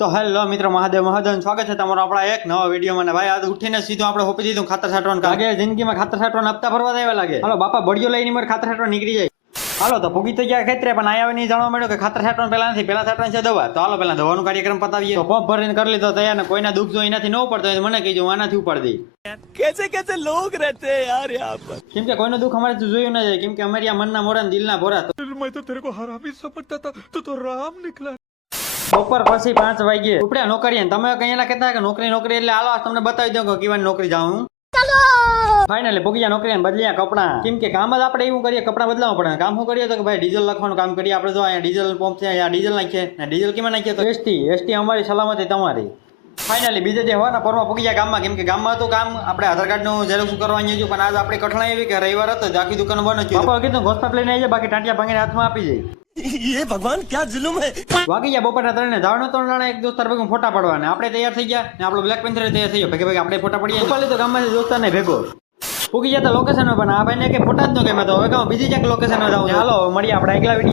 તો હેલો મિત્રો, મહાદેવ મહાદેવ, સ્વાગત છે તમારો આપણા એક નવા વિડીયોમાં. ને ભાઈ આજ ઉઠીને સીધું આપણે હોપી દીધું ખાતર છાંટવાનું. લાગે જિંદગીમાં ખાતર છાંટવાના હપ્તા ભરવા દેવા લાગે. હાલો બાપા બળિયો લઈને મારે ખાતર છાંટવા નીકળી જાય. હાલો તો ભૂગી તો ગયા ખેતરે, પણ આયા નહીં જાણવા મળ્યો કે ખાતર છાંટવાનું પહેલા નથી, પહેલા છાંટવાની છે દવા. તો હાલો પહેલા દવાનું કાર્યક્રમ પતાવીએ. તો પંપ ભરીને કરી લીધો તૈયાર. ને કોઈના દુઃખ જો એનાથી ન પડતો હોય મને કહીજો, આનાથી ઉપાડી દઈ. कैसे कैसे लोग रहते हैं यार यहाँ पर। કેમ કે કોઈનું દુઃખ અમારે જોયું ના જાય, કેમ કે અમારી આ મનના મોરા દિલના ભોરા. मैं तो तेरे को हरामी समझता था, तो राम निकला। બપોર પછી 5 વાગ્યે ઉપડ્યા નોકરીએ. તમે કઈ કહેતા કે નોકરી એટલે હાલો તમને બતાવી દઉં કે કેવાની નોકરી જાઉં. ફાઇનલી ભોગીયા નોકરી બદલ્યા કપડા. કેમ કે કામ જ આપણે એવું કરીએ, કપડા બદલાવવા પડે. કામ શું કરીએ તો કે ભાઈ ડીઝલ લખવાનું કામ કરીએ આપણે. જો અહીંયા ડીઝલ પંપ છે, અહીંયા ડીઝલ નાખીએ. ને ડીઝલ કેમાં નાખીએ તો એસટી અમારી સલામતી તમારી. ફાઇનલી બીજે જે હોવાના પરમાં પૂગી ગયા ગામમાં. કેમ કે ગામમાં હતું કામ, આપણે આધાર કાર્ડ નું ઝેરોક્ષ કરવાની હતું. પણ આજ આપણે કઠણાઈ એવી કે રવિવાર હતો, આખી દુકાન બંધ હતી. બાપા કીધું ઘોસ્તા લઈને આવી જાય, બાકી ટાંટિયા ભાંગીને હાથમાં આપી જાય. ये भगवान क्या जुल्म है। વાગી ગયા બપોરના 3 ને જવાનું તો એક દોસ્તાર ભેગું ફોટા પડવાના. આપણે તૈયાર થઈ ગયા ને આપણો બ્લેક પેન્થર તૈયાર થઈ ગયો. ભેગે ભેગે આપણે ફોટા પડીએ. ઉપર લીધો ગામમાંથી દોસ્તાર ને ભેગો પૂગી જતા લોકેશન. પણ આ ભાઈને કે ફોટા જ ન ગમે, તો હવે બીજી ક્યાંક લોકેશન જાઉં. હાલો મળીએ આપણે આગલા વિડીયો.